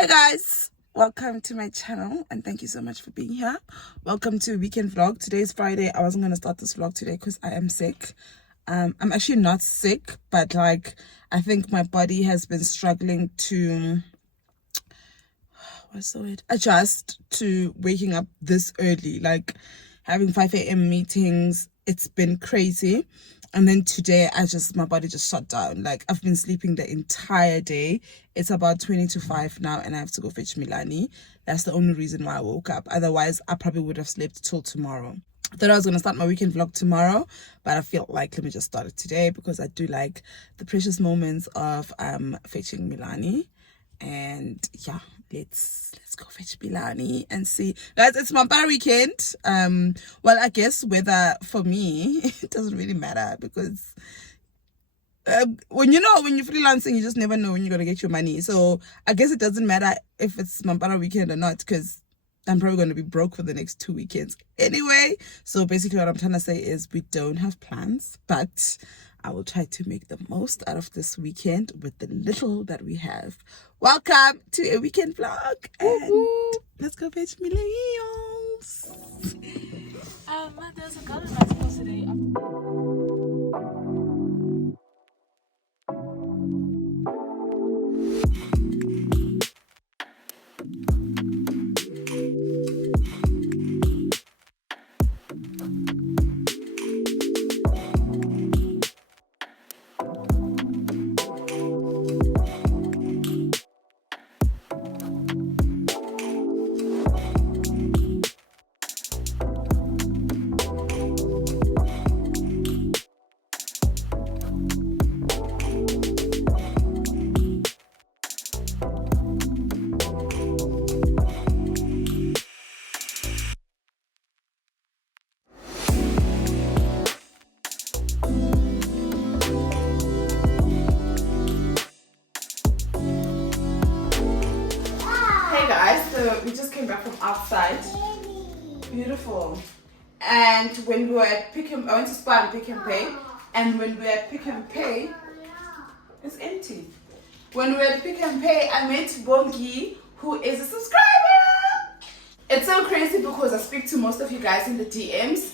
Hi guys, welcome to my channel and thank you so much for being here. Welcome to a weekend vlog. Today is Friday. I wasn't going to start this vlog today because I am sick. I'm actually not sick, but like I think my body has been struggling to adjust to waking up this early, like having 5 a.m. meetings. It's been crazy. And then today my body just shut down. Like I've been sleeping the entire day. It's about 20 to 5 now and I have to go fetch Milani. That's the only reason why I woke up. Otherwise, I probably would have slept till tomorrow. I thought I was going to start my weekend vlog tomorrow, but I feel like let me just start it today because I do like the precious moments of fetching Milani. And yeah, let's go fetch Milani and see. Guys, it's my bar weekend. Well, I guess whether for me it doesn't really matter because when you're freelancing, you just never know when you're gonna get your money. So I guess it doesn't matter if it's my bar weekend or not because I'm probably going to be broke for the next 2 weekends anyway. So basically what I'm trying to say is we don't have plans, but I will try to make the most out of this weekend with the little that we have. Welcome to a weekend vlog and let's go fetch millennials. There's a girl in my school today. So we just came back from outside. Beautiful. And when we were at I went to Spar and Pick and Pay. And when we were at Pick and Pay, it's empty. When we were at Pick and Pay, I met Bongi, who is a subscriber. It's so crazy because I speak to most of you guys in the DMs.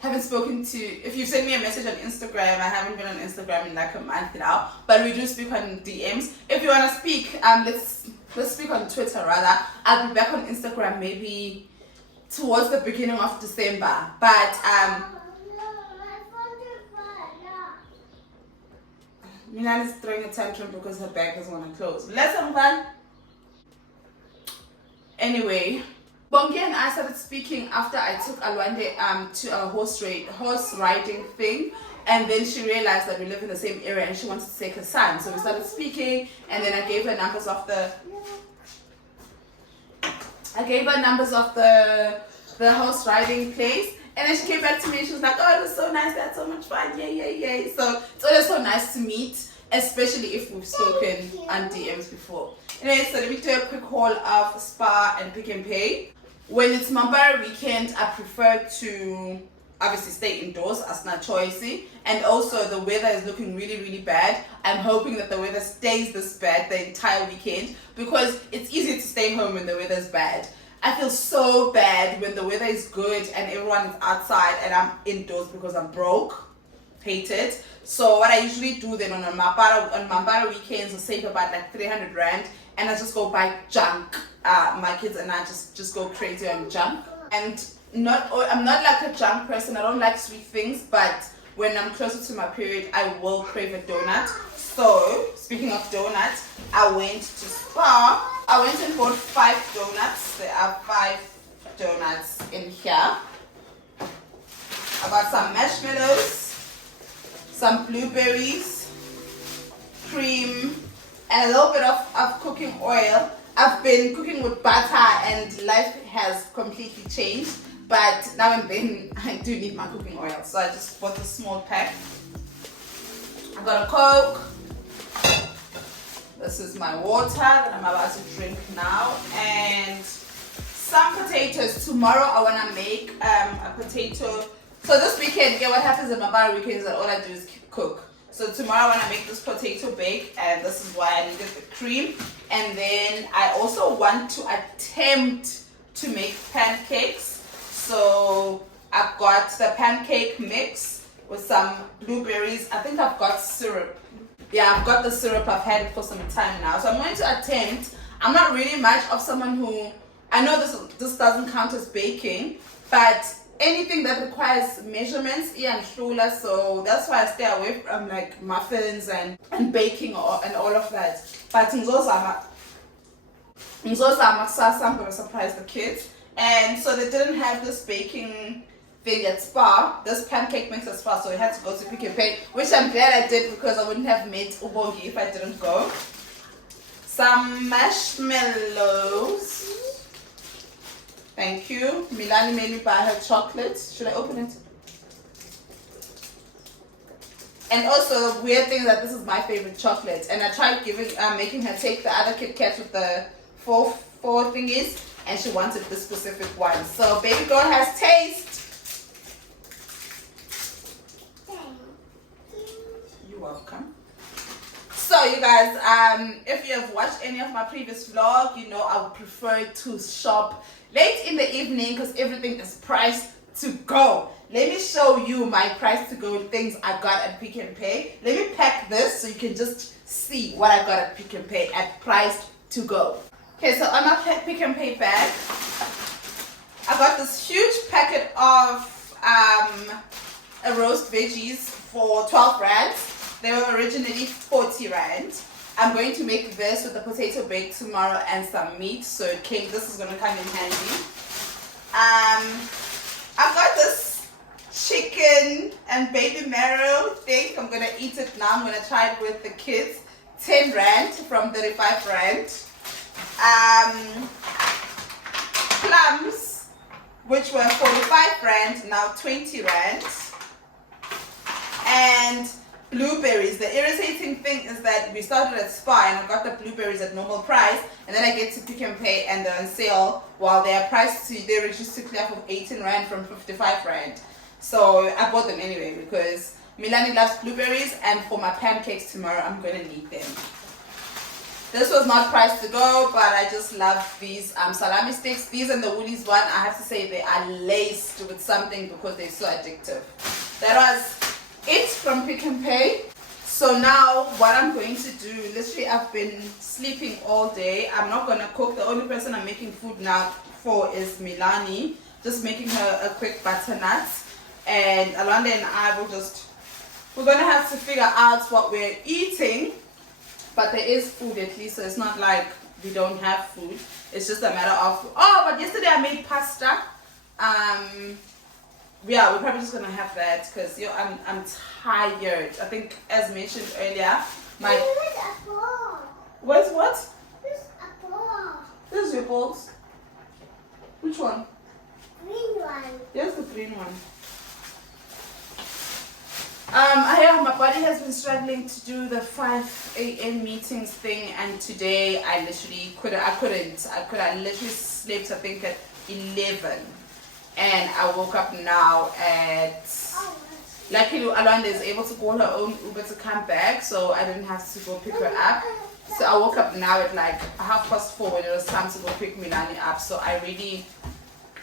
Haven't spoken to, if you send me a message on Instagram, I haven't been on Instagram in like a month now, but we do speak on DMs. If you want to speak, let's speak on Twitter rather. I'll be back on Instagram maybe towards the beginning of December, but Milan is throwing a tantrum because her bag doesn't want to close. Let's move on. Anyway, Bongi and I started speaking after I took Alwande to a horse riding thing, and then she realized that we live in the same area and she wanted to take her son. So we started speaking, and then I gave her numbers of the horse riding place, and then she came back to me and she was like, "Oh, it was so nice. That's so much fun. Yay!" So it's always so nice to meet, especially if we've spoken on DMs before. Anyway, so let me do a quick haul of Spar and Pick and Pay. When it's Mambara weekend, I prefer to obviously stay indoors as my choice. And also the weather is looking really, really bad. I'm hoping that the weather stays this bad the entire weekend because it's easy to stay home when the weather is bad. I feel so bad when the weather is good and everyone is outside and I'm indoors because I'm broke. Hate it. So what I usually do then on Mambara weekends, I save about like 300 rand and I just go buy junk. My kids and I just go crazy on junk. And I'm not like a junk person. I don't like sweet things, but when I'm closer to my period, I will crave a donut. So speaking of donuts, I went to Spar. I went and bought 5 donuts. There are 5 donuts in here. I got some marshmallows, some blueberries, cream, and a little bit of cooking oil. I've been cooking with butter and life has completely changed, but now and then I do need my cooking oil, so I just bought a small pack. I got a Coke. This is my water that I'm about to drink now, and some potatoes. Tomorrow I want to make a potato. So this weekend, what happens in my bar weekend is that all I do is cook. So tomorrow I want to make this potato bake, and this is why I needed the cream. And then I also want to attempt to make pancakes. So I've got the pancake mix with some blueberries. I think I've got syrup. Yeah, I've got the syrup. I've had it for some time now. So I'm going to attempt. I'm not really much of someone who, I know this doesn't count as baking, but anything that requires measurements, yeah, and shula, so that's why I stay away from like muffins and baking and all of that. But I'm going to surprise the kids. And so they didn't have this baking thing at Spa, this pancake mix at Spa, so we had to go to Pick and Pay, which I'm glad I did because I wouldn't have made ubongi if I didn't go. Some marshmallows. Thank you. Milani made me buy her chocolate. Should I open it? And also, weird thing that this is my favorite chocolate. And I tried making her take the other Kit Kat with the four thingies, and she wanted the specific one. So, baby girl has taste. You're welcome. So you guys, if you have watched any of my previous vlog, you know I would prefer to shop late in the evening because everything is priced to go. Let me show you my price to go things I got at Pick and Pay. Let me pack this so you can just see what I got at Pick and Pay at priced to go. Okay, so on my Pick and Pay bag, I got this huge packet of roast veggies for 12 rands. They were originally 40 rand. I'm going to make this with the potato bake tomorrow and some meat. So this is going to come in handy. I've got this chicken and baby marrow thing. I'm going to eat it now. I'm going to try it with the kids. 10 rand from 35 rand. Plums, which were 45 rand, now 20 rand. And blueberries. The irritating thing is that we started at Spa and I got the blueberries at normal price, and then I get to Pick and Pay and they're on sale while they are priced to, they reduced to clear for 18 rand from 55 rand. So I bought them anyway because Milani loves blueberries, and for my pancakes tomorrow I'm going to need them. This was not priced to go, but I just love these salami sticks. These and the Woolies one, I have to say they are laced with something because they're so addictive. That was it from Pick and Pay. So now what I'm going to do, literally I've been sleeping all day. I'm not going to cook. The only person I'm making food now for is Milani. Just making her a quick butternut. And Alanda and I will we're going to have to figure out what we're eating. But there is food at least, so it's not like we don't have food. It's just a matter of, but yesterday I made pasta. Yeah, we're probably just gonna have that because I'm tired. I think as mentioned earlier, where's what? There's a ball. There's your balls. Which one? Green one. There's the green one. My body has been struggling to do the 5 a.m. meetings thing, and today I literally couldn't. I literally slept I think at 11. And I woke up now at, luckily Alanda is able to call her own Uber to come back, so I didn't have to go pick her up. So I woke up now at like 4:30 when it was time to go pick Milani up. So I really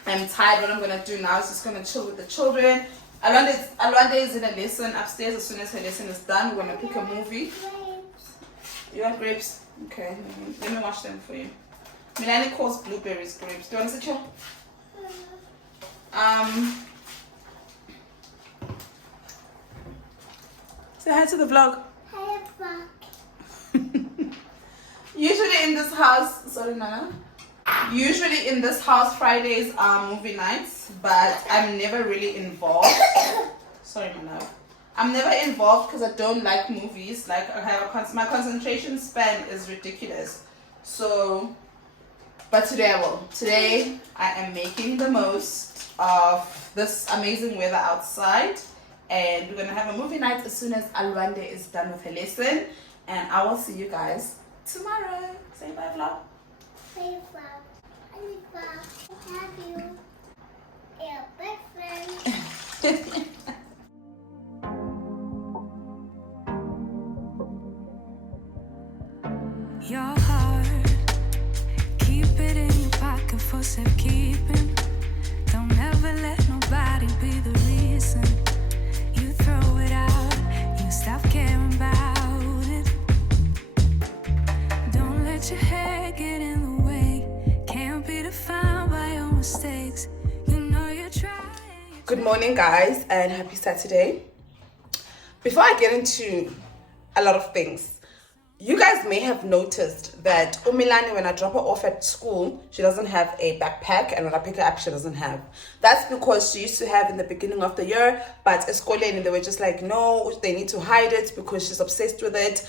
am tired. What I'm going to do now is just going to chill with the children. Alanda is in a lesson upstairs. As soon as her lesson is done, we're going to pick a movie. You want grapes? Okay, let me wash them for you. Milani calls blueberries grapes. Do you want to sit here? Say hi to the vlog. Hi, vlog. Usually in this house, sorry Nana. Usually in this house Fridays are movie nights, but I'm never really involved. Sorry my love. I'm never involved because I don't like movies. Like I have my concentration span is ridiculous. So, but today I will. Today I am making the most of this amazing weather outside, and we're gonna have a movie night as soon as Alwande is done with her lesson, and I will see you guys tomorrow. Say bye vlog. Hey, vlog. Hi, vlog. I have you. Your best friend. for safekeeping. Don't ever let nobody be the reason you throw it out. You stop caring about it. Don't let your head get in the way. Can't be defined by your mistakes. You know you're trying. Good morning, guys, and happy Saturday. Before I get into a lot of things, you guys may have noticed that Umilani, when I drop her off at school, she doesn't have a backpack, and when I pick her up, she doesn't have. That's because she used to have in the beginning of the year, but eskoleni, they were just like, no, they need to hide it because she's obsessed with it.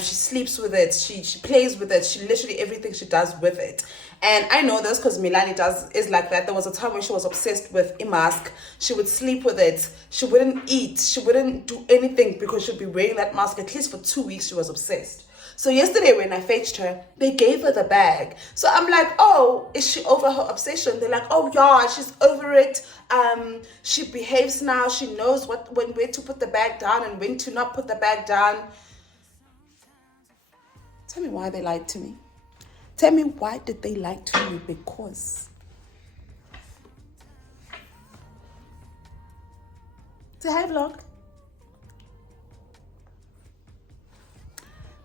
She sleeps with it, she plays with it, she literally everything she does with it. And I know this because Milani is like that. There was a time when she was obsessed with a mask. She would sleep with it. She wouldn't eat. She wouldn't do anything because she'd be wearing that mask. At least for 2 weeks, she was obsessed. So yesterday when I fetched her, they gave her the bag. So I'm like, oh, is she over her obsession? They're like, oh yeah, she's over it. She behaves now. She knows when where to put the bag down and when to not put the bag down. Tell me why they lied to me. Tell me, why did they lie to me? Because. Say hi, vlog.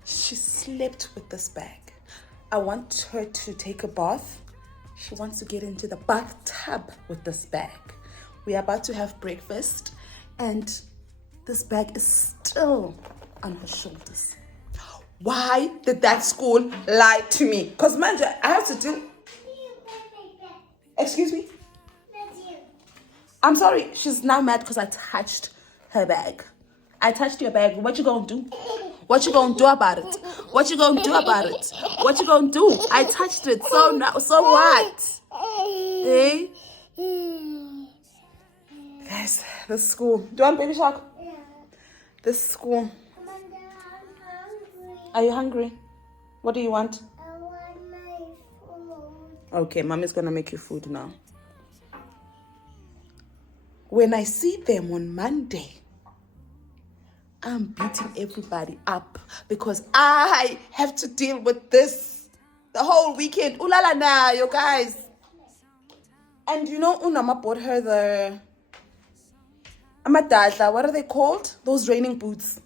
She slept with this bag. I want her to take a bath. She wants to get into the bathtub with this bag. We are about to have breakfast, and this bag is still on her shoulders. Why did that school lie to me? Because, man, I have to do... Excuse me? I'm sorry. She's now mad because I touched her bag. I touched your bag. What you gonna do? What you gonna do about it? What you gonna do about it? What you gonna do? I touched it. So now, so what? Eh? Guys, this school. Do you want baby shark? Yeah. This school. Amanda, I'm hungry. Are you hungry? What do you want? I want my food. Okay, mommy's gonna make you food now. When I see them on Monday, I'm beating everybody up because I have to deal with this the whole weekend. Ooh la la na, you guys. And you know, Unama bought her the Amadadla, what are they called? Those raining boots.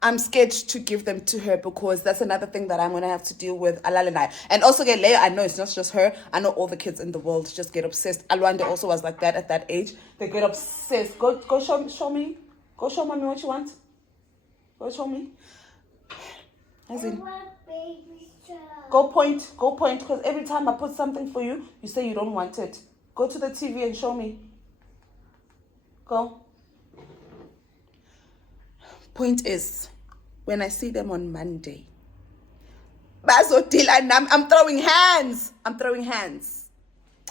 I'm scared to give them to her because that's another thing that I'm going to have to deal with. Alalanai. And also, Leia, I know it's not just her. I know all the kids in the world just get obsessed. Alwanda also was like that at that age. They get obsessed. Go show me. Go show mommy what you want. Go show me. As in, I want baby shark. go point. Because every time I put something for you, you say you don't want it. Go to the TV and show me. Go. Point is, when I see them on Monday, I'm throwing hands.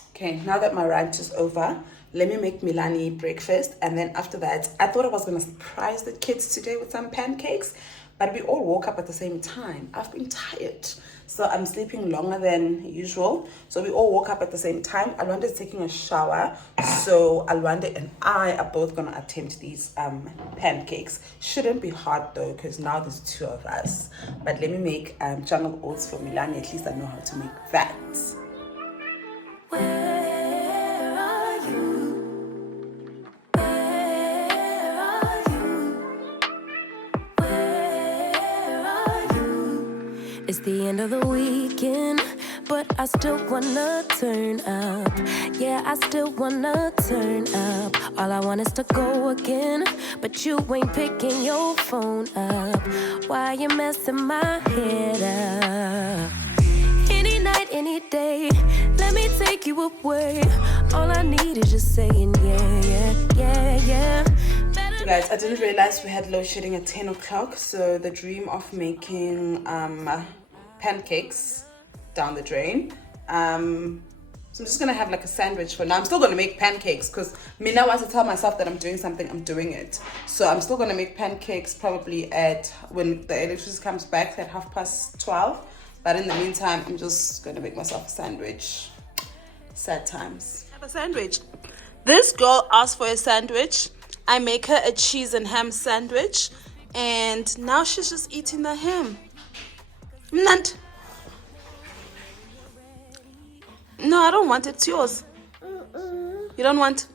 Okay, now that my rant is over, let me make Milani breakfast. And then after that, I thought I was going to surprise the kids today with some pancakes. But we all woke up at the same time. I've been tired. So I'm sleeping longer than usual. So we all woke up at the same time. Alwanda is taking a shower. So Alwanda and I are both going to attempt these pancakes. Shouldn't be hard though, because now there's 2 of us. But let me make jungle oats for Milani. At least I know how to make that. It's the end of the weekend, but I still wanna turn up. Yeah, I still wanna turn up. All I want is to go again, but you ain't picking your phone up. Why you messing my head up? Any night, any day, let me take you away. All I need is just saying yeah. Guys, I didn't realize we had load shedding at 10 o'clock, so the dream of making pancakes down the drain. So I'm just gonna have like a sandwich for now. I'm still gonna make pancakes because Mina wants to tell myself that I'm doing something, I'm doing it. So I'm still gonna make pancakes probably at when the electricity comes back at 12:30. But in the meantime, I'm just gonna make myself a sandwich. Sad times. Have a sandwich. This girl asked for a sandwich. I make her a cheese and ham sandwich, and now she's just eating the ham. Nant. No, I don't want it. It's yours. You don't want?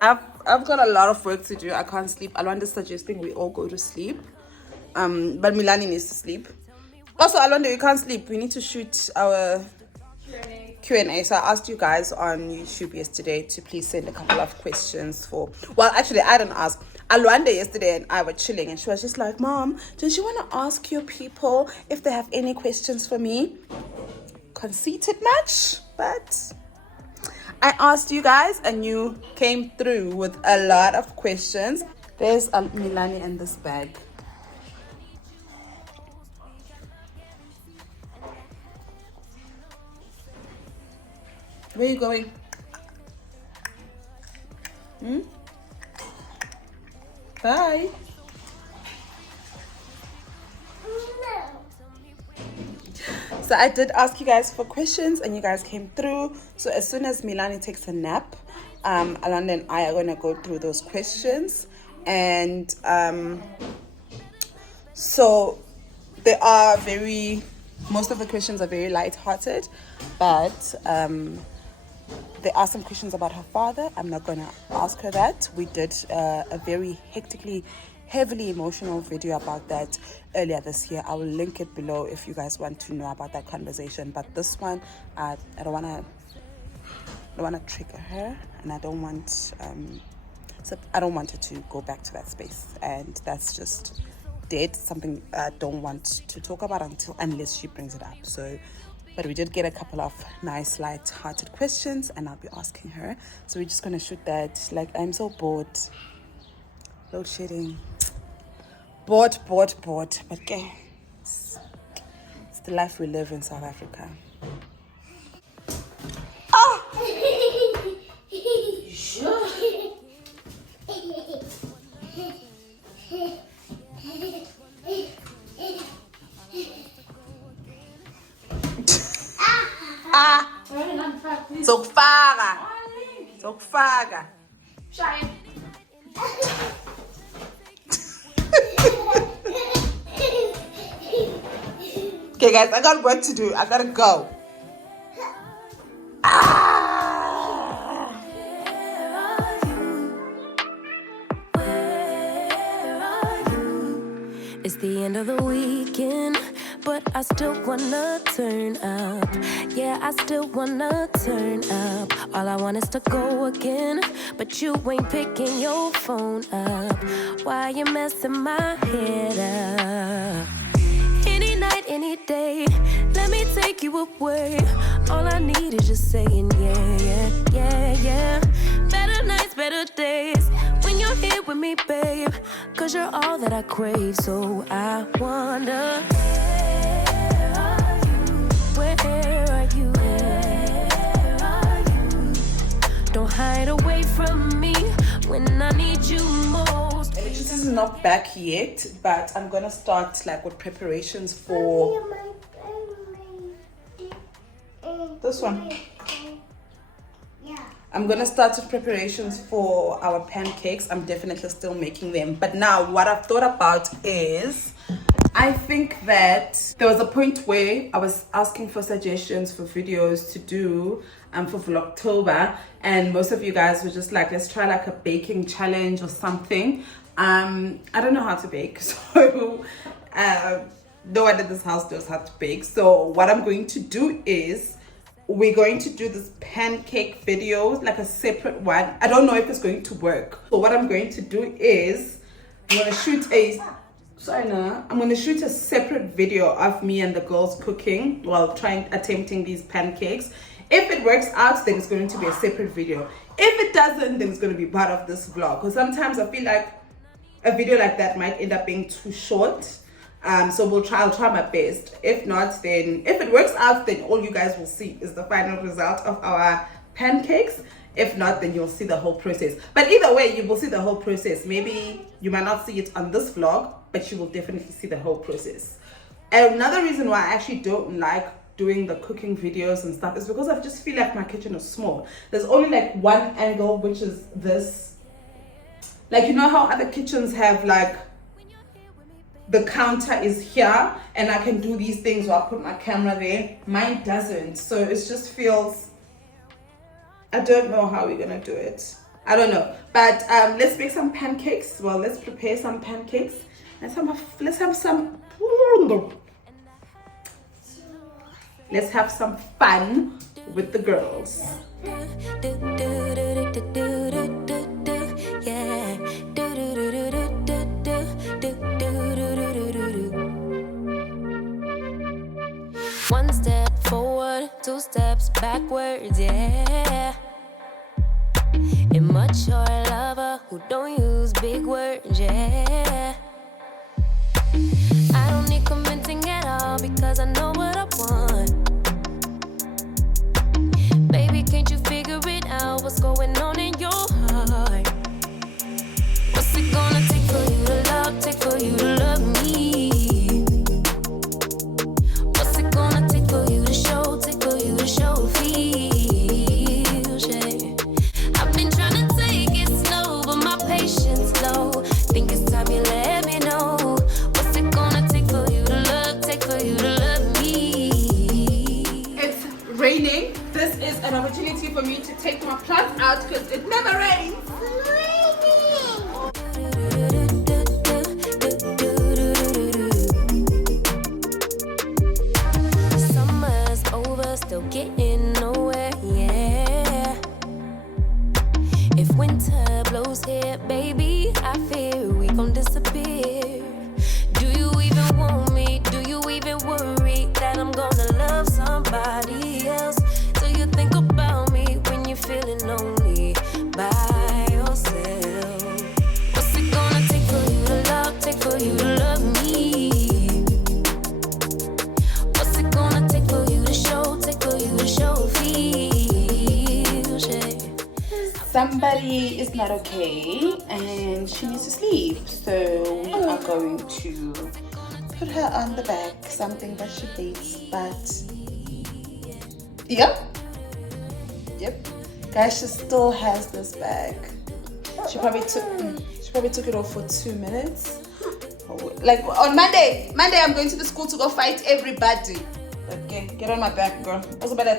I've got a lot of work to do. I can't sleep. Alonda's suggesting we all go to sleep. But Milani needs to sleep. Also, Alonda, you can't sleep. We need to shoot our Q&A. So I asked you guys on YouTube yesterday to please send a couple of questions for... Well, actually, I didn't ask. Alwanda yesterday and I were chilling and she was just like, Mom, don't you want to ask your people if they have any questions for me? Conceited much, but I asked you guys and you came through with a lot of questions. There's Milani and this bag. Where are you going? Bye. So I did ask you guys for questions and you guys came through. So as soon as Milani takes a nap, Alanda and I are going to go through those questions. And so they are most of the questions are very light-hearted, but there are some questions about her father. I'm not going to ask her that. We did a very heavily emotional video about that earlier this year. I will link it below if you guys want to know about that conversation. But this one, I don't want to trigger her, and I don't want her to go back to that space. And that's just dead. Something I don't want to talk about unless she brings it up. So. But we did get a couple of nice, light-hearted questions, and I'll be asking her. So we're just going to shoot that. Like, I'm so bored. Load shedding. Bored. But, okay. It's the life we live in South Africa. Oh! You sure? Zokufaka. Shine. Okay, guys, I got work to do. I gotta go. It's the end of the weekend, but I still wanna turn up. Yeah, I still wanna turn up. All I want is to go again, but you ain't picking your phone up. Why you messing my head up? Any night, any day, let me take you away. All I need is just saying yeah. Better nights, better days, when you're here with me, babe. Cause you're all that I crave, so I wonder, where are you? Don't hide away from me when I need you most. This is not back yet, but I'm gonna start with preparations for this one. I'm gonna start with preparations for our pancakes. I'm definitely still making them, but now what I've thought about is I think that there was a point where I was asking for suggestions for videos to do for Vlogtober, and most of you guys were just like, let's try a baking challenge or something. I don't know how to bake, so no one in this house knows how to bake. So what I'm going to do is we're going to do this pancake videos, a separate one. I don't know if it's going to work. So what I'm going to do is I'm going to shoot a separate video of me and the girls cooking while attempting these pancakes. If it works out, then it's going to be a separate video. If it doesn't, then it's going to be part of this vlog. Because sometimes I feel like a video like that might end up being too short. So I'll try my best. If not, then if it works out, then all you guys will see is the final result of our pancakes. If not, then you'll see the whole process. But either way, you will see the whole process. Maybe you might not see it on this vlog, but you will definitely see the whole process. And another reason why I actually don't like doing the cooking videos and stuff is because I just feel like my kitchen is small. There's only one angle, which is this. You know how other kitchens have the counter is here and I can do these things while I put my camera there? Mine doesn't. So it just feels I don't know how we're gonna do it. I don't know. But let's make some pancakes. Well, let's prepare some pancakes. And let's have some fun with the girls. One step forward, two steps backwards, yeah. Immature lover who don't use big words, yeah. I don't need convincing at all because I know what I want. Baby, can't you figure it out? What's going on in your heart? What's it gonna take for you to love, take for you to love me? What's it gonna take for you to show, take for you to show feels, yeah. I've been trying to take it slow, but my patience low. Think it's time you let me know. What's it gonna take for you to love, take for you to love me? It's raining. This is an opportunity for me to take my plants out because it never rains. Summer's over, still getting nowhere, yeah. If winter blows here, baby, I fear we gon' disappear. Do you even want me? Do you even worry that I'm gonna love somebody else? Do you think about me when you're feeling lonely by yourself? What's it gonna take for you to love, take for you to love me? What's it gonna take for you to show, take for you to show feels, yeah. Somebody is not okay and she needs to sleep. So we are going to put her on the back, something that she hates, but yep. Guys, she still has this bag. She probably took it off for 2 minutes. Like on Monday I'm going to the school to go fight everybody. Okay, get on my back, girl. Also ballet.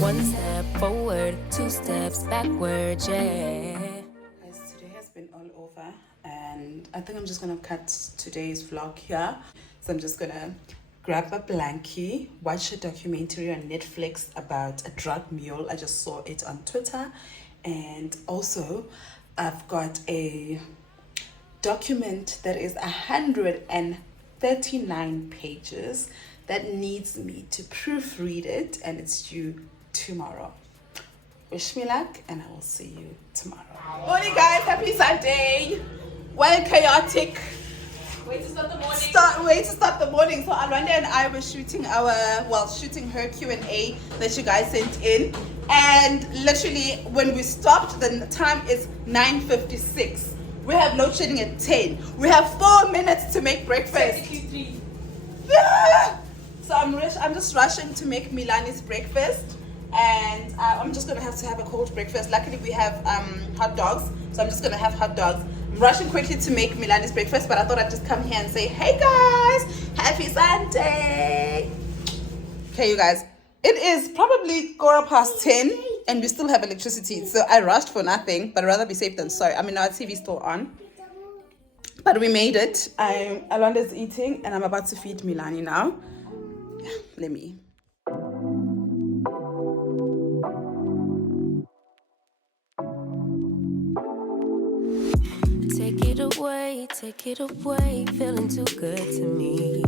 One step forward, two steps backward, yeah. Guys, today has been all over and I think I'm just gonna cut today's vlog here. So I'm just gonna grab a blankie, watch a documentary on Netflix about a drug mule. I just saw it on Twitter. And also I've got a document that is 139 pages that needs me to proofread it, and it's due tomorrow. Wish me luck and I will see you tomorrow. Morning guys, happy Sunday. Well, chaotic. Way to start the morning. So Alwanda and I were shooting shooting her Q&A that you guys sent in. And literally when we stopped, the time is 9:56. We have load shedding at 10. We have 4 minutes to make breakfast. So I'm just rushing to make Milani's breakfast. And I'm just gonna have to have a cold breakfast. Luckily we have hot dogs, so I'm just gonna have hot dogs. I'm rushing quickly to make Milani's breakfast, but I thought I'd just come here and say, hey guys, happy Sunday. Okay, you guys, it is probably 10:15 and we still have electricity, so I rushed for nothing, but I'd rather be safe than sorry. I mean, our TV's still on, but we made it. Alonda's eating and I'm about to feed Milani now. Yeah, let me. Take it away, feeling too good to me.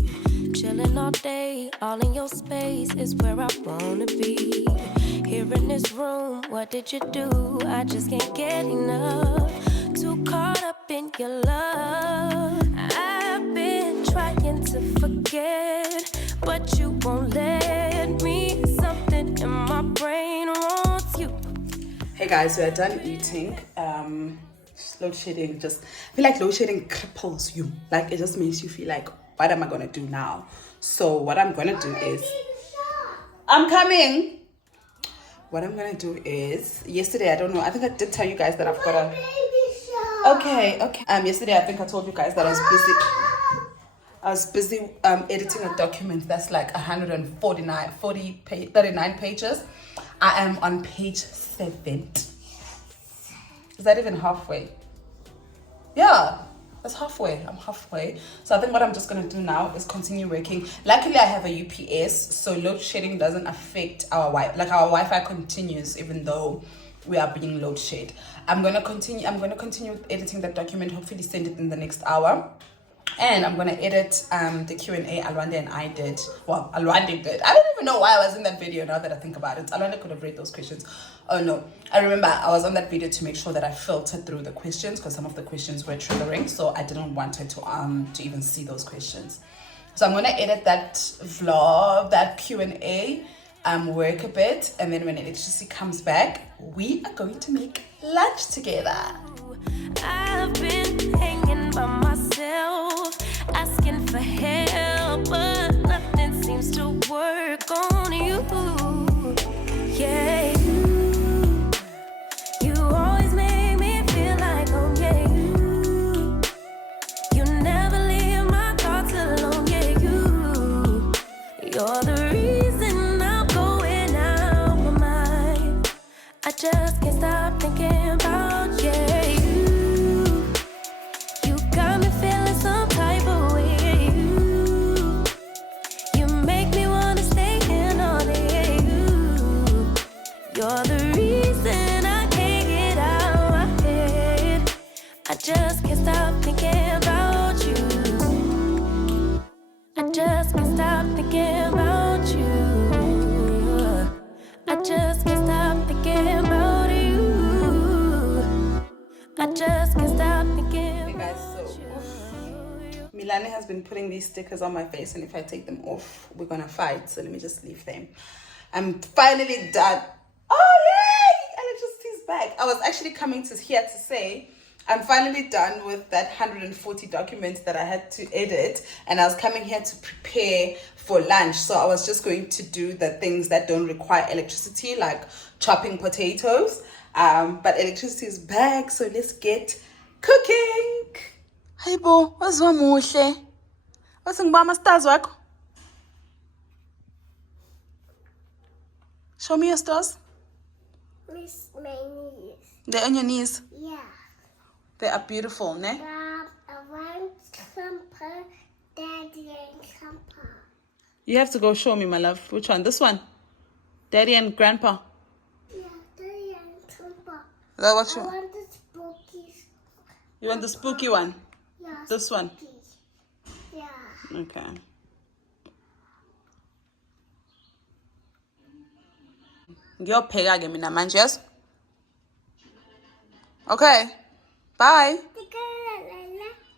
Chilling all day, all in your space is where I wanna be. Here in this room, what did you do? I just can't get enough. Too caught up in your love. I've been trying to forget, but you won't let me. Something in my brain wants you. Hey guys, we're done eating. Load shedding I feel like load shedding cripples you. Like, it just makes you feel like, what am I gonna do now? So what I'm gonna do is, I'm coming. What I'm gonna do is, yesterday, I don't know, I think I did tell you guys that I've got a Okay. Yesterday I think I told you guys that I was busy editing a document that's like 39 pages. I am on page 7. Is that even halfway? Yeah, that's halfway. I'm halfway. So I think what I'm just going to do now is continue working. Luckily, I have a UPS, so load shedding doesn't affect our Wi-Fi. Like our Wi-Fi continues even though we are being load shed. I'm going to continue with editing that document, hopefully send it in the next hour. And I'm going to edit the Q&A Alwande and I did. Well, Alwande did. I don't even know why I was in that video now that I think about it. Alwande could have read those questions. Oh no. I remember I was on that video to make sure that I filtered through the questions because some of the questions were triggering. So I didn't want her to even see those questions. So I'm going to edit that vlog, that Q&A, work a bit. And then when electricity comes back, we are going to make lunch together. I've been hanging by myself, asking for help, but nothing seems to work on you. Yeah, you always make me feel like home. Yeah, you never leave my thoughts alone. Yeah, you're the reason I'm going out my mind. I just can't stop thinking about you. You're the reason I can't get out my head. I just can't stop thinking about you. I just can't stop thinking about you. I just can't stop thinking about you. I just can't stop thinking Hey guys, about so you. Milane has been putting these stickers on my face, and if I take them off, we're gonna fight. So let me just leave them. I'm finally done. Oh yay! Electricity's back. I was actually coming to here to say I'm finally done with that 140 documents that I had to edit, and I was coming here to prepare for lunch. So I was just going to do the things that don't require electricity, like chopping potatoes. But electricity is back, so let's get cooking. Hey bo, what's wrong with you? What's wrong with my stars work? Show me your stars. Miss my knees. They're on your knees. Yeah. They are beautiful, ne? I want Camper, Daddy and Camper. You have to go show me, my love. Which one? This one? Daddy and Grandpa. Yeah, Daddy and Camper. Is that what I you want? want the spooky. You want the spooky one? Yeah. This one? Spooky. Yeah. Okay. Ngiyopheka-ke mina manje, yes? Okay. Bye.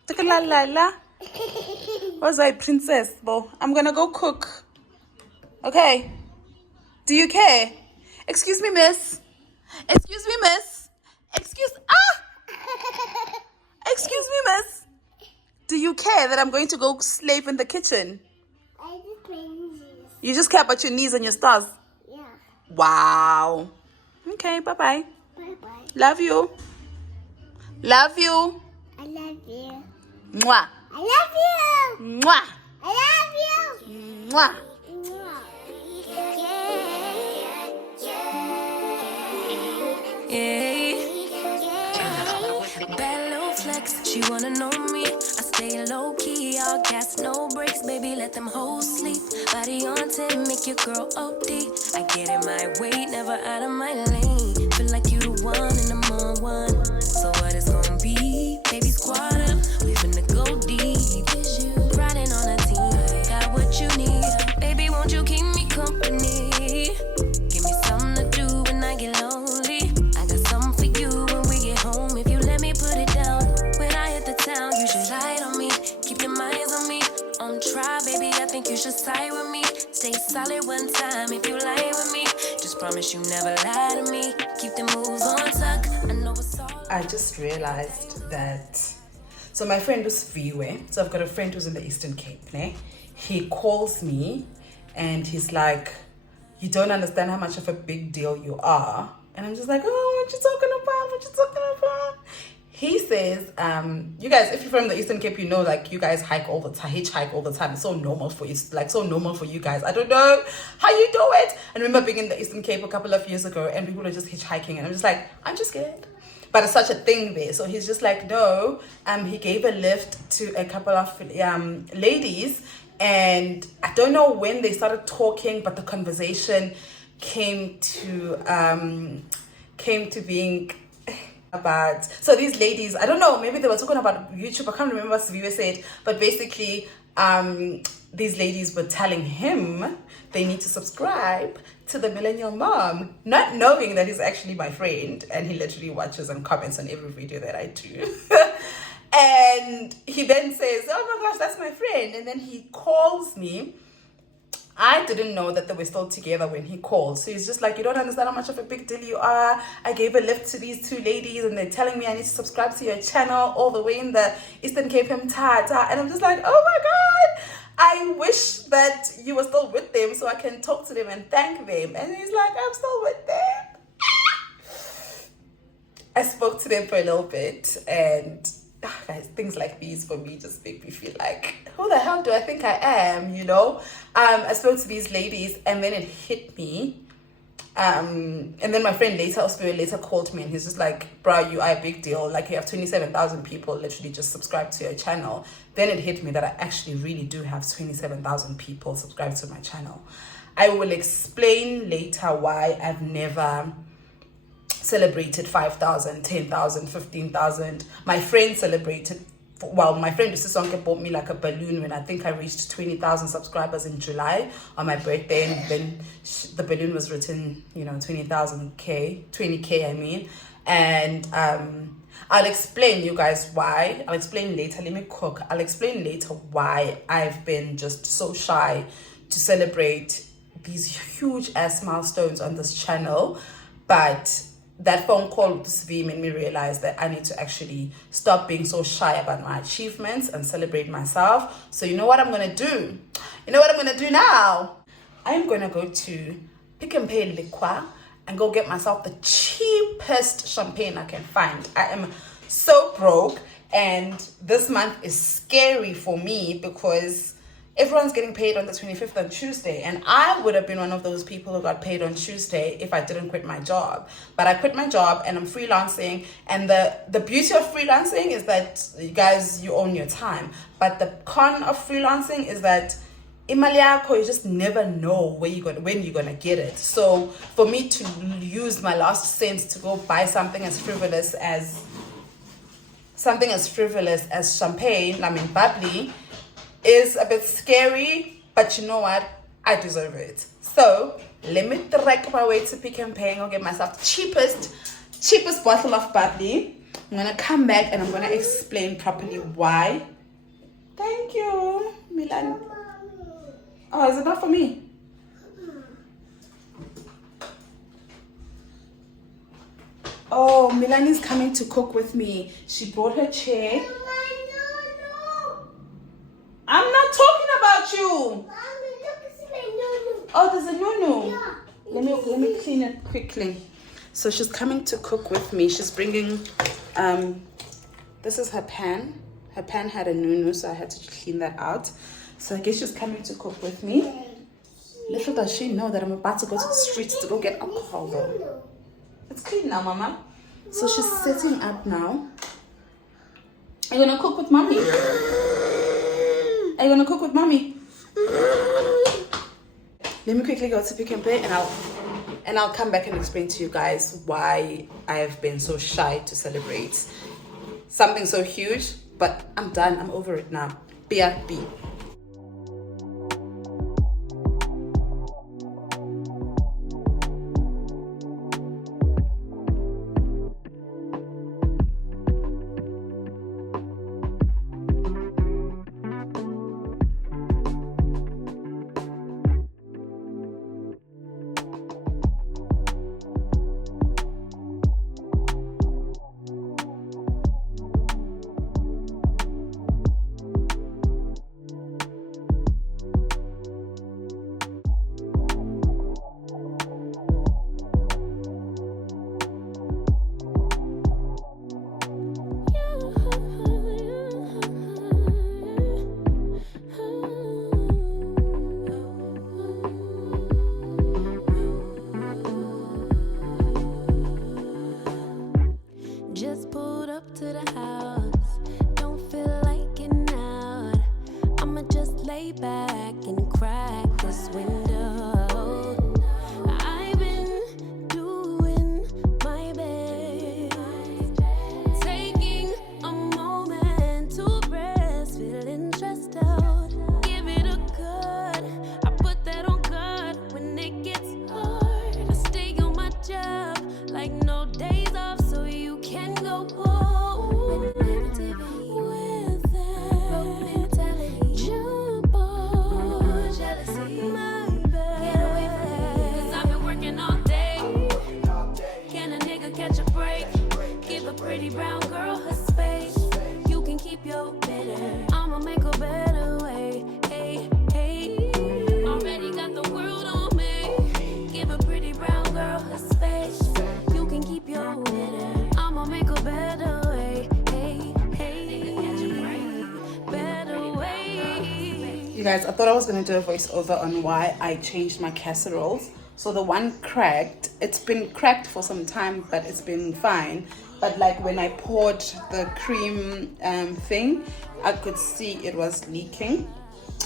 Tikalala. Where's my princess, bo? I'm gonna go cook. Okay. Do you care? Excuse me, miss. Excuse me, miss. Excuse me, miss. Do you care that I'm going to go slave in the kitchen? I just my knees. You just care about your knees and your stars? Yeah. Wow. Okay, bye-bye. Bye-bye. Love you. Love you. I love you. Mwah. I love you. Mwah. I love you. Mwah. Bad little flex, she wanna know me. I stay low key, all gas, no brakes. Baby, let them hoes sleep. Body on 10, make your girl OD. I get in my way, never out of my lane. Feel like you the one and I'm on one. So what it's gonna be? Baby, squad up, we finna go deep. Riding on a team, got what you need. Baby, won't you keep me company? Give me something to do when I get lonely. I got something for you when we get home. If you let me put it down, when I hit the town, you should light on me. Keep your minds on me. On try, baby, I think you should side with me. Stay solid one time if you lie with me. Just promise you never lie to me. Keep the moves on tuck. I know it's all. I just realized that. So my friend was Viwe. So I've got a friend who's in the Eastern Cape. Ne? He calls me and he's like, "You don't understand how much of a big deal you are." And I'm just like, "Oh, what you talking about? What you talking about?" he says, you guys, if you're from the Eastern Cape, you know, like, you guys hike all the time, hitchhike all the time. It's so normal for you. It's like so normal for you guys. I don't know how you do it. I remember being in the Eastern Cape a couple of years ago, and people were just hitchhiking, and I'm just like, I'm just scared. But it's such a thing there. So he's just like, no. He gave a lift to a couple of ladies, and I don't know when they started talking, but the conversation came to being about, so these ladies, I don't know, maybe they were talking about YouTube. I can't remember what Subbies said, but basically these ladies were telling him they need to subscribe to the Millennial Mom, not knowing that he's actually my friend, and he literally watches and comments on every video that I do. And he then says, oh my gosh, that's my friend. And then he calls me. I didn't know that they were still together when he called. So he's just like, you don't understand how much of a big deal you are. I gave a lift to these two ladies, and they're telling me I need to subscribe to your channel all the way in the Eastern Cape. And I'm just like, oh my God, I wish that you were still with them so I can talk to them and thank them. And he's like, I'm still with them. I spoke to them for a little bit, and guys, things like these for me just make me feel like, who the hell do I think I am, you know? I spoke to these ladies, and then it hit me. And then my friend later called me, and he's just like, bro, you are a big deal. Like, you have 27,000 people literally just subscribed to your channel. Then it hit me that I actually really do have 27,000 people subscribed to my channel. I will explain later why I've never celebrated 5,000, 10,000, 15,000. My friend celebrated, well, my friend Usisonke bought me like a balloon when I think I reached 20,000 subscribers in July on my birthday, and then the balloon was written, 20K I mean. And I'll explain, you guys, why. I'll explain later. Let me cook. I'll explain later why I've been just so shy to celebrate these huge ass milestones on this channel. But that phone call with Subbies made me realize that I need to actually stop being so shy about my achievements and celebrate myself. So you know what I'm going to do? You know what I'm going to do now? I'm going to go to Pick n Pay Liquor and go get myself the cheapest champagne I can find. I am so broke, and this month is scary for me because everyone's getting paid on the 25th on Tuesday, and I would have been one of those people who got paid on Tuesday if I didn't quit my job. But I quit my job and I'm freelancing, and the beauty of freelancing is that, you guys, you own your time. But the con of freelancing is that imali yakho, you just never know when you're gonna get it. So for me to use my last cents to go buy something as frivolous as champagne, I mean bubbly, is a bit scary, but you know what? I deserve it. So let me direct my way to Pick n Pay and get myself the cheapest bottle of bubbly. I'm gonna come back and I'm gonna explain properly why. Thank you, Milan. Oh, is it not for me? Oh, Milani's coming to cook with me. She brought her chair. I'm not talking about you. Oh, there's a no-no. Yeah. Let me clean it quickly. So she's coming to cook with me. She's bringing, this is her pan. Her pan had a no-no, so I had to clean that out. So I guess she's coming to cook with me. Little does she know that I'm about to go to the streets to go get alcohol though. It's clean now, Mama. So she's setting up now. Are you gonna cook with Mommy? Are you gonna cook with Mommy? Let me quickly go to Pick n Pay and I'll come back and explain to you guys why I have been so shy to celebrate something so huge. But I'm done. I'm over it now. BRB. up to the house. Don't feel like getting out. I'ma just lay back and crack this window. I've been doing my best, taking a moment to rest, feeling stressed out. Give it a good. I put that on God when it gets hard. I stay on my job like no days off, so you can go home. Negativity with that mentality. Jump on jealousy, my bad. Get away from me, 'cause I've been working all day. Can a nigga catch a break? Give a pretty brown girl her space. You can keep your bitter. I'ma make a better way. Hey, hey. Already got the world on me. Give a pretty brown girl her space. You can keep your bitter. I'ma make a better way. Hey, hey. Catch a break. Better way. You guys, I thought I was going to do a voiceover on why I changed my casseroles. So the one cracked, it's been cracked for some time, but it's been fine. But like when I poured the cream thing, I could see it was leaking,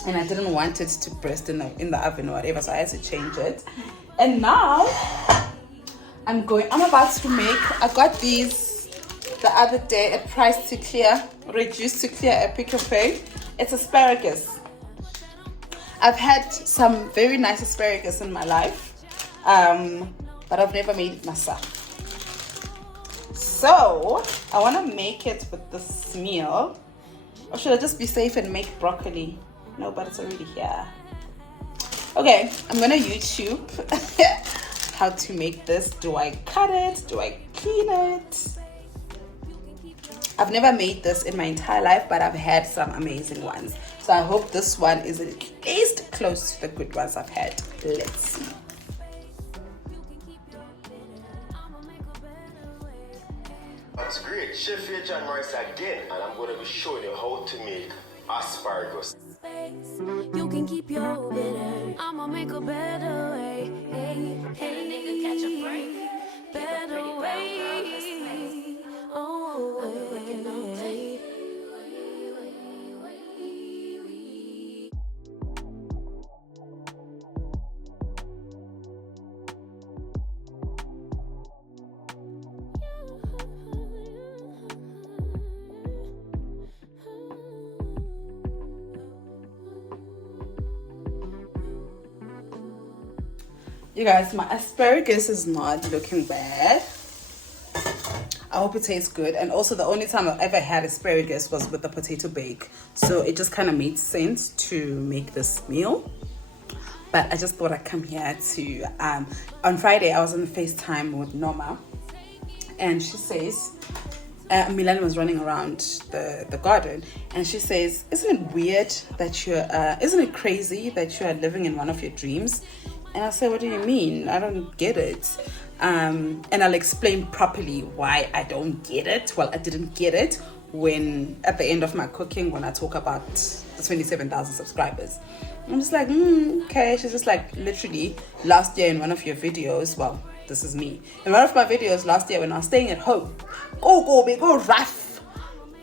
and I didn't want it to burst in the oven or whatever, so I had to change it. And now I'm about to make, I got these the other day at price to clear, reduced to clear at Pick n Pay. It's asparagus. I've had some very nice asparagus in my life, but I've never made it myself. So I want to make it with this meal. Or should I just be safe and make broccoli? No, but it's already here. Okay, I'm gonna YouTube how to make this. Do I cut it? Do I clean it? I've never made this in my entire life, but I've had some amazing ones. So I hope this one is at least close to the good ones I've had. Let's see. That's great. Chef here, John Morris again, and I'm going to be showing you how to make asparagus. You can keep your bitter. I'ma make a better way. Hey, hey, nigga, catch a break. Better way. Oh, hey. You guys, my asparagus is not looking bad. I hope it tastes good. And also the only time I've ever had asparagus was with the potato bake. So it just kind of made sense to make this meal. But I just thought I'd come here to, on Friday I was on FaceTime with Norma. And she says, Milan was running around the garden. And she says, isn't it weird that isn't it crazy that you are living in one of your dreams? And I said, what do you mean? I don't get it. And I'll explain properly why I don't get it. Well, I didn't get it when at the end of my cooking, when I talk about the 27,000 subscribers. I'm just like, okay. She's just like, literally last year in one of your videos, well, this is me. In one of my videos last year when I was staying at home, go rough.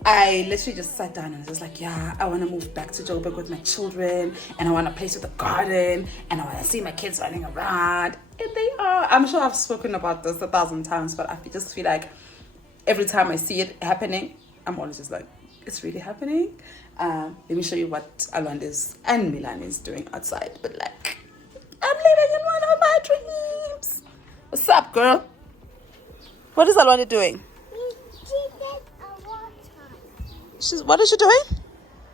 I literally just sat down and was just like, yeah, I want to move back to Joburg with my children, and I want a place with a garden, and I want to see my kids running around. And they are. I'm sure I've spoken about this 1,000 times, but I just feel like every time I see it happening, I'm always just like, it's really happening. Let me show you what Alwandis and Milan is doing outside. But like, I'm living in one of my dreams. What's up, girl? What is Alwandi doing? What is she doing?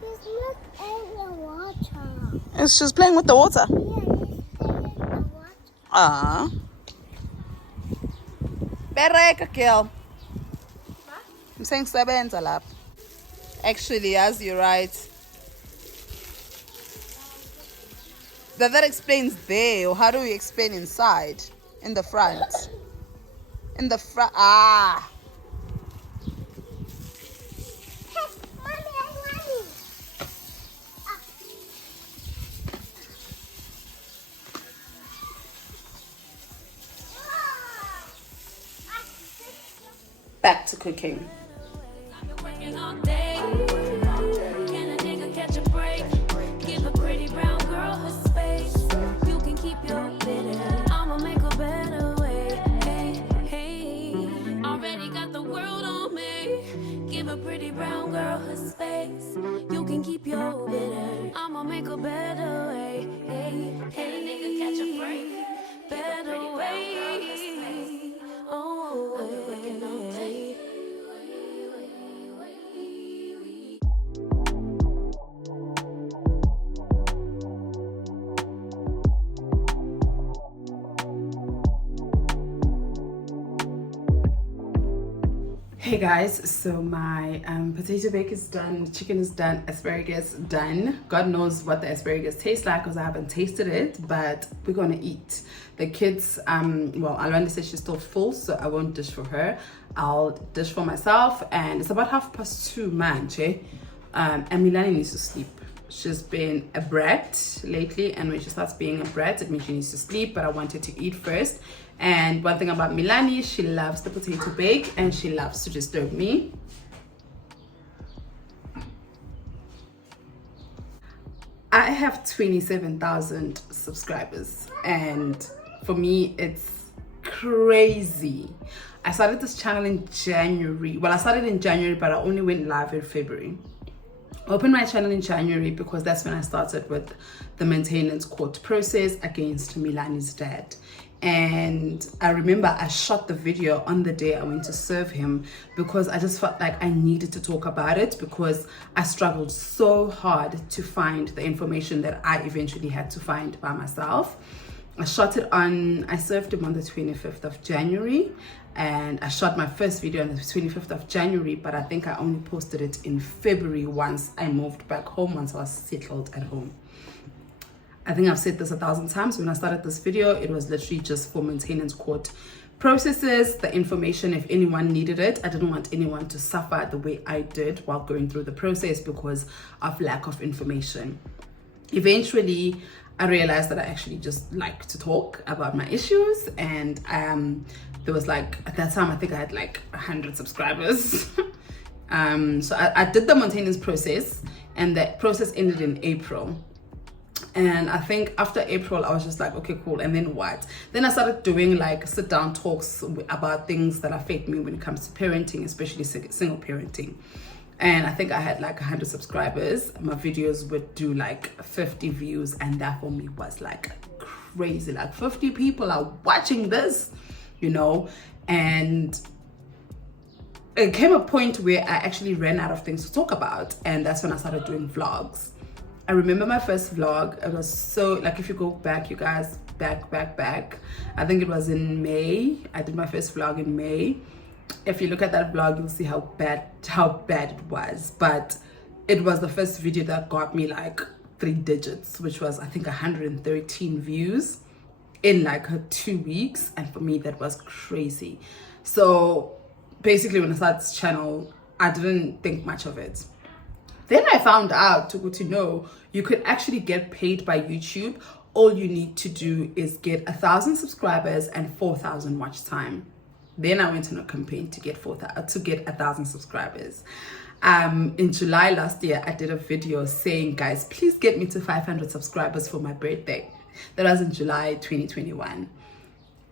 She's not in the water. Is she's playing with the water? Yeah, she's playing in the water. Ah. Bereka, girl. I'm saying sebenza lap. Actually, as you're right. That explains there, or how do we explain inside? In the front. In the front. Ah. Back to cooking. Working all day. Can a nigga catch a break? Give a pretty brown girl her space. You can keep your bitter. I'ma make a better way. Hey, hey. Already got the world on me. Give a pretty brown girl her space. You can keep your bitter. I'ma make a better way. Hey, hey. Nigga catch a break. Better way. Oh, hey. Hey guys, so my potato bake is done, chicken is done, asparagus done. God knows what the asparagus tastes like because I haven't tasted it, but we're gonna eat. The kids, well, Alwanda says she's still full, so I won't dish for her. I'll dish for myself, and it's about 2:30, man, and Milani needs to sleep. She's been a brat lately, and when she starts being a brat, it means she needs to sleep, but I wanted to eat first. And one thing about Milani, she loves the potato bake and she loves to disturb me. I have 27,000 subscribers, and for me it's crazy. I started this channel in January. Well, I started in January, but I only went live in February. I opened my channel in January because that's when I started with the maintenance court process against Milani's dad. And I remember I shot the video on the day I went to serve him because I just felt like I needed to talk about it because I struggled so hard to find the information that I eventually had to find by myself. I served him on the 25th of January, and I shot my first video on the 25th of January, but I think I only posted it in February once I moved back home, once I was settled at home. I think I've said this 1,000 times. When I started this video, it was literally just for maintenance court processes, the information if anyone needed it. I didn't want anyone to suffer the way I did while going through the process because of lack of information. Eventually, I realized that I actually just like to talk about my issues, and there was like, at that time, I think I had like 100 subscribers. So I did the maintenance process, and that process ended in April. And I think after April, I was just like, okay, cool. And then what? Then I started doing like sit down talks about things that affect me when it comes to parenting, especially single parenting. And I think I had like 100 subscribers. My videos would do like 50 views. And that for me was like crazy. Like 50 people are watching this, you know? And it came a point where I actually ran out of things to talk about. And that's when I started doing vlogs. I remember my first vlog. It was so, like, if you go back, you guys, back, I think it was in May. I did my first vlog in May. If you look at that vlog, you'll see how bad it was. But it was the first video that got me like 3 digits, which was, I think, 113 views in like 2 weeks. And for me, that was crazy. So basically, when I started this channel, I didn't think much of it. Then I found out, to know, you could actually get paid by YouTube. All you need to do is get 1,000 subscribers and 4,000 watch time. Then I went on a campaign to get 1,000 subscribers. In July last year, I did a video saying, guys, please get me to 500 subscribers for my birthday. That was in July 2021.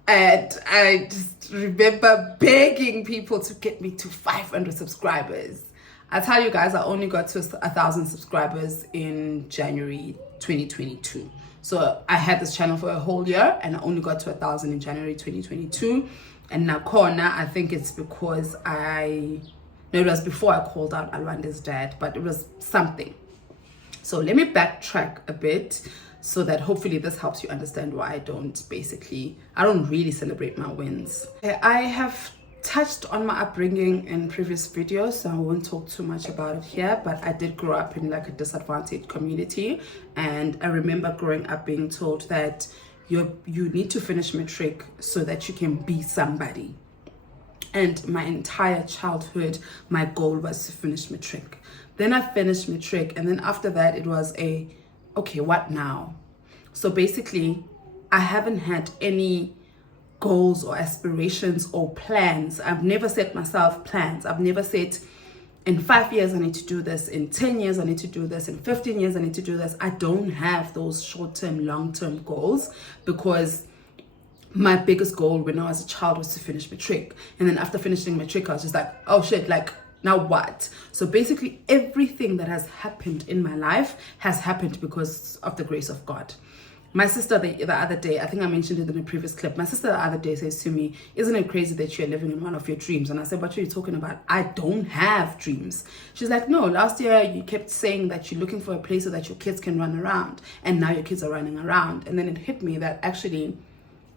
And I just remember begging people to get me to 500 subscribers. I tell you guys, I only got to 1,000 subscribers in January 2022. So I had this channel for a whole year and I only got to 1,000 in January 2022. And now corner, I think it's because it was before I called out Alwanda's dad, but it was something. So let me backtrack a bit so that hopefully this helps you understand why I don't really celebrate my wins. I have touched on my upbringing in previous videos, so I won't talk too much about it here, but I did grow up in like a disadvantaged community, and I remember growing up being told that you need to finish matric so that you can be somebody. And my entire childhood, my goal was to finish matric. Then I finished matric, and then after that it was okay, what now? So basically I haven't had any goals or aspirations or plans. I've never set myself plans. I've never said, in 5 years I need to do this, in 10 years I need to do this, in 15 years I need to do this. I don't have those short-term, long-term goals, because my biggest goal when I was a child was to finish matric. And then after finishing matric, I was just like, oh shit, like now what? So basically everything that has happened in my life has happened because of the grace of God. My sister the other day, I think I mentioned it in a previous clip, my sister the other day says to me, isn't it crazy that you're living in one of your dreams? And I said, what are you talking about? I don't have dreams. She's like, no, last year you kept saying that you're looking for a place so that your kids can run around, and now your kids are running around. And then it hit me that actually,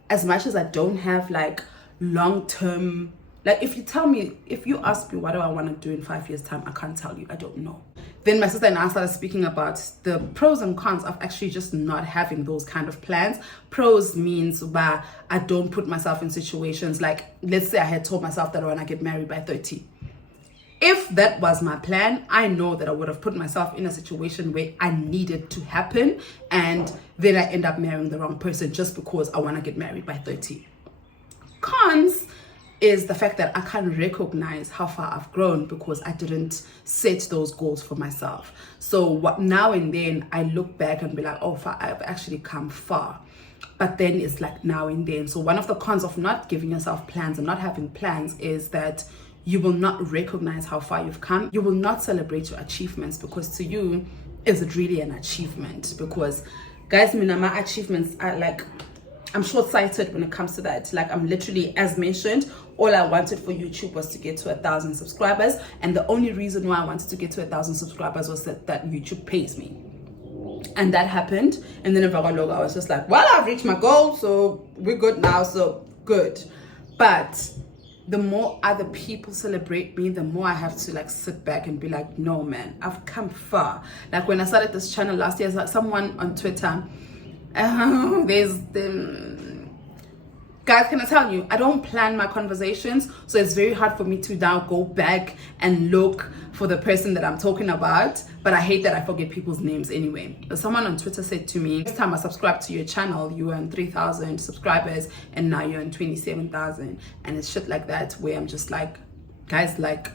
as much as I don't have like long-term, like if you ask me what do I want to do in 5 years time, I can't tell you, I don't know. Then my sister and I started speaking about the pros and cons of actually just not having those kind of plans. Pros means where I don't put myself in situations like, let's say I had told myself that I want to get married by 30. If that was my plan, I know that I would have put myself in a situation where I needed to happen, and then I end up marrying the wrong person just because I want to get married by 30. Cons is the fact that I can't recognize how far I've grown because I didn't set those goals for myself. So now and then I look back and be like, oh, I've actually come far. But then it's like now and then. So one of the cons of not giving yourself plans and not having plans is that you will not recognize how far you've come. You will not celebrate your achievements, because to you, is it really an achievement? Because guys, my achievements are like, I'm short-sighted when it comes to that. Like, I'm literally, as mentioned, all I wanted for YouTube was to get to 1,000 subscribers. And the only reason why I wanted to get to 1,000 subscribers was that YouTube pays me. And that happened. And then I was just like, well, I've reached my goal, so we're good now, so good. But the more other people celebrate me, the more I have to like sit back and be like, no man, I've come far. Like when I started this channel last year, like someone on Twitter, there's the guys, can I tell you, I don't plan my conversations, so it's very hard for me to now go back and look for the person that I'm talking about. But I hate that I forget people's names anyway. But someone on Twitter said to me, next time I subscribe to your channel, you were on 3,000 subscribers and now you're on 27,000. And it's shit like that where I'm just like, guys, like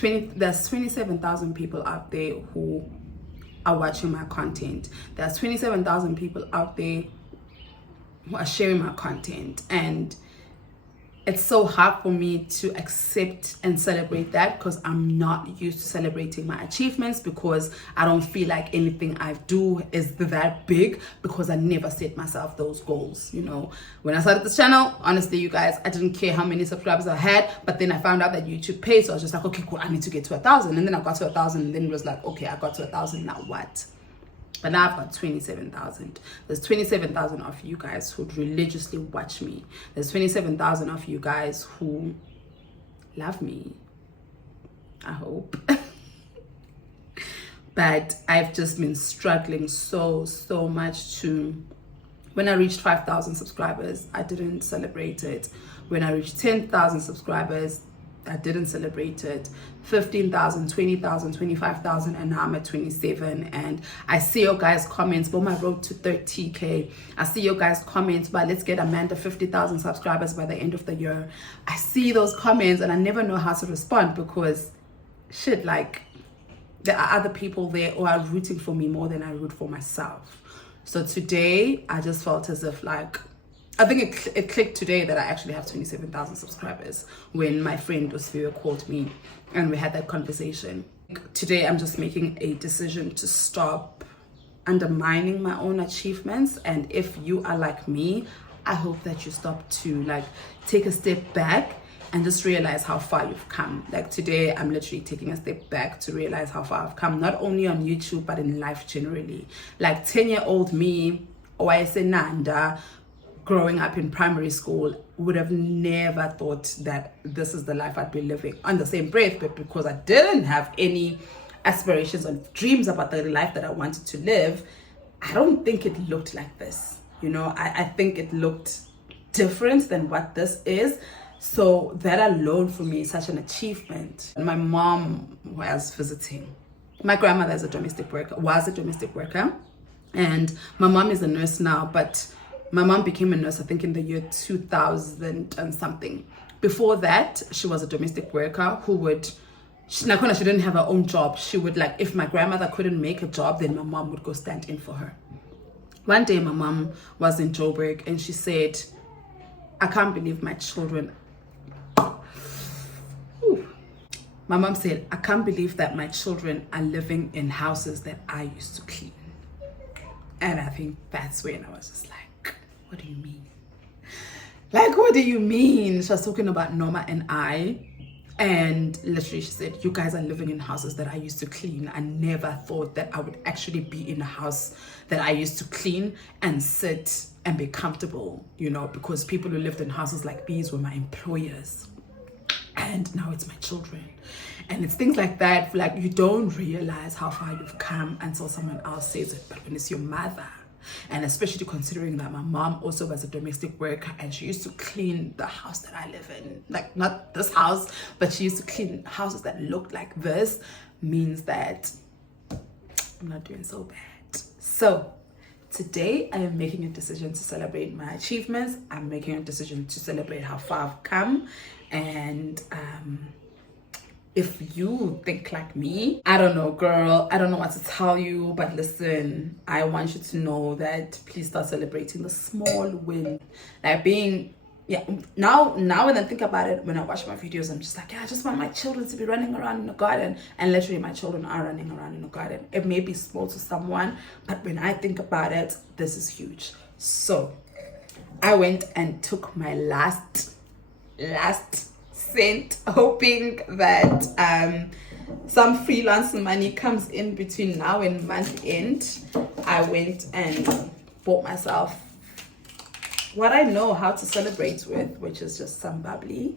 there's 27,000 people out there who are watching my content. There's 27,000 people out there who are sharing my content, and it's so hard for me to accept and celebrate that because I'm not used to celebrating my achievements, because I don't feel like anything I do is that big because I never set myself those goals. You know, when I started this channel, honestly, you guys, I didn't care how many subscribers I had, but then I found out that YouTube pays, so I was just like, okay, cool, I need to get to 1,000. And then I got to 1,000, and then it was like, okay, I got to 1,000, now what? But now I've got 27,000. There's 27,000 of you guys who religiously watch me. There's 27,000 of you guys who love me, I hope. But I've just been struggling so much to, when I reached 5,000 subscribers, I didn't celebrate it. When I reached 10,000 subscribers, I didn't celebrate it. 15,000, 20,000, 25,000, and now I'm at 27. And I see your guys' comments, but my road to 30K. I see your guys' comments, but let's get Amanda 50,000 subscribers by the end of the year. I see those comments and I never know how to respond because shit, like there are other people there who are rooting for me more than I root for myself. So today I just felt as if like, I think it clicked today that I actually have 27,000 subscribers when my friend Osvira called me and we had that conversation. Today I'm just making a decision to stop undermining my own achievements, and if you are like me, I hope that you stop to like take a step back and just realize how far you've come. Like today I'm literally taking a step back to realize how far I've come, not only on YouTube but in life generally. Like 10-year-old me, or I say Nanda, growing up in primary school, would have never thought that this is the life I'd be living. On the same breath, but because I didn't have any aspirations or dreams about the life that I wanted to live, I don't think it looked like this. You know, I think it looked different than what this is. So that alone for me is such an achievement. And my mom was visiting. My grandmother is a domestic worker, was a domestic worker, and my mom is a nurse now, but my mom became a nurse, I think, in the year 2000 and something. Before that, she was a domestic worker who would like when she didn't have her own job, she would like, if my grandmother couldn't make a job, then my mom would go stand in for her. One day my mom was in Joburg and she said, I can't believe my children. Ooh. My mom said, I can't believe that my children are living in houses that I used to clean. And I think that's when I was just like, what do you mean? Like, what do you mean? She was talking about Norma and I. And literally she said, you guys are living in houses that I used to clean. I never thought that I would actually be in a house that I used to clean and sit and be comfortable, you know, because people who lived in houses like these were my employers. And now it's my children. And it's things like that, like you don't realize how far you've come until someone else says it. But when it's your mother, and especially considering that my mom also was a domestic worker and she used to clean the house that I live in, like not this house, but she used to clean houses that looked like this, means that I'm not doing so bad. So today I am making a decision to celebrate my achievements. I'm making a decision to celebrate how far I've come. And if you think like me, I don't know, girl, I don't know what to tell you, but listen, I want you to know that please start celebrating the small win. Like being, yeah, now when I think about it, when I watch my videos, I'm just like, yeah, I just want my children to be running around in the garden. And literally my children are running around in the garden. It may be small to someone, but when I think about it, this is huge. So I went and took my last cent, hoping that some freelance money comes in between now and month end. I went and bought myself what I know how to celebrate with, which is just some bubbly,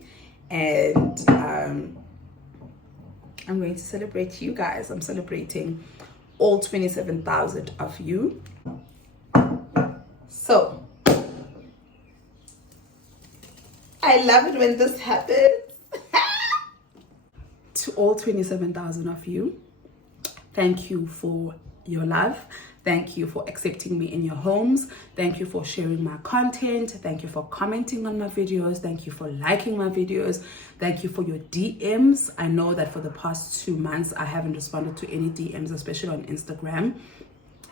and I'm going to celebrate you guys. I'm celebrating all 27,000 of you. So I love it when this happens. To all 27,000 of you, thank you for your love. Thank you for accepting me in your homes. Thank you for sharing my content. Thank you for commenting on my videos. Thank you for liking my videos. Thank you for your DMs. I know that for the past 2 months, I haven't responded to any DMs, especially on Instagram.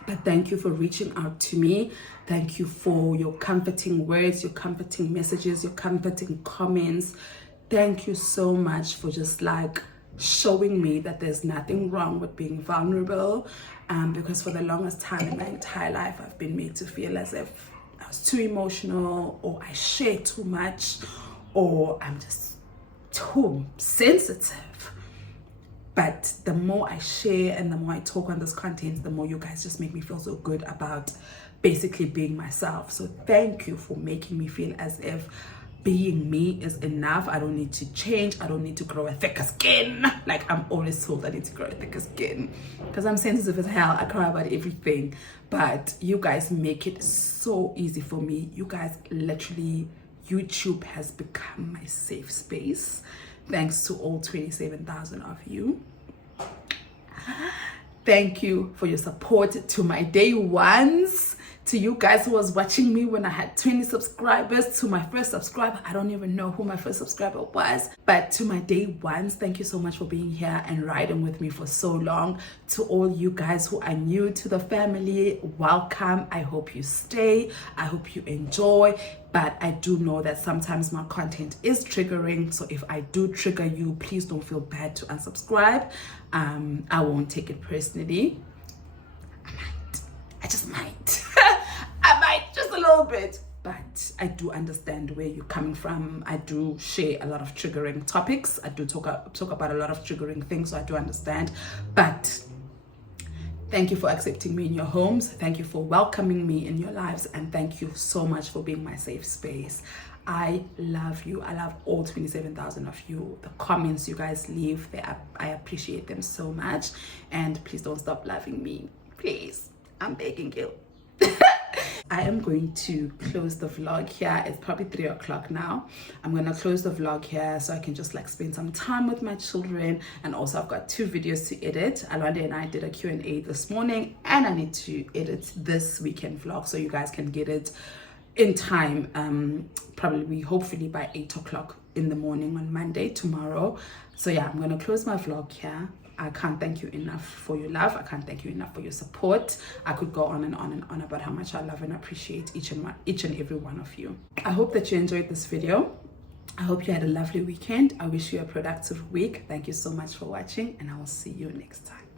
But thank you for reaching out to me. Thank you for your comforting words, your comforting messages, your comforting comments. Thank you so much for just like showing me that there's nothing wrong with being vulnerable. Because for the longest time in my entire life, I've been made to feel as if I was too emotional, or I share too much, or I'm just too sensitive. But the more I share and the more I talk on this content, the more you guys just make me feel so good about basically being myself. So thank you for making me feel as if being me is enough. I don't need to change. I don't need to grow a thicker skin. Like I'm always told I need to grow a thicker skin because I'm sensitive as hell. I cry about everything. But you guys make it so easy for me. You guys literally, YouTube has become my safe space. Thanks to all 27,000 of you. Thank you for your support to my day ones. To you guys who was watching me when I had 20 subscribers, to my first subscriber, I don't even know who my first subscriber was, but to my day ones, thank you so much for being here and riding with me for so long. To all you guys who are new to the family, welcome. I hope you stay. I hope you enjoy. But I do know that sometimes my content is triggering. So if I do trigger you, please don't feel bad to unsubscribe. I won't take it personally. I just might. I might, just a little bit. But I do understand where you're coming from. I do share a lot of triggering topics. I do talk about a lot of triggering things, so I do understand. But thank you for accepting me in your homes. Thank you for welcoming me in your lives. And thank you so much for being my safe space. I love you. I love all 27,000 of you. The comments you guys leave, I appreciate them so much. And please don't stop loving me. Please. I'm begging you. I am going to close the vlog here. It's probably 3 o'clock now. I'm going to close the vlog here so I can just like spend some time with my children. And also I've got 2 videos to edit. Alwande and I did a Q&A this morning, and I need to edit this weekend vlog so you guys can get it in time, probably hopefully by 8 o'clock in the morning on Monday, tomorrow. So yeah, I'm gonna close my vlog here. I can't thank you enough for your love. I can't thank you enough for your support. I could go on and on and on about how much I love and appreciate each and every one of you. I hope that you enjoyed this video. I hope you had a lovely weekend. I wish you a productive week. Thank you so much for watching, and I will see you next time.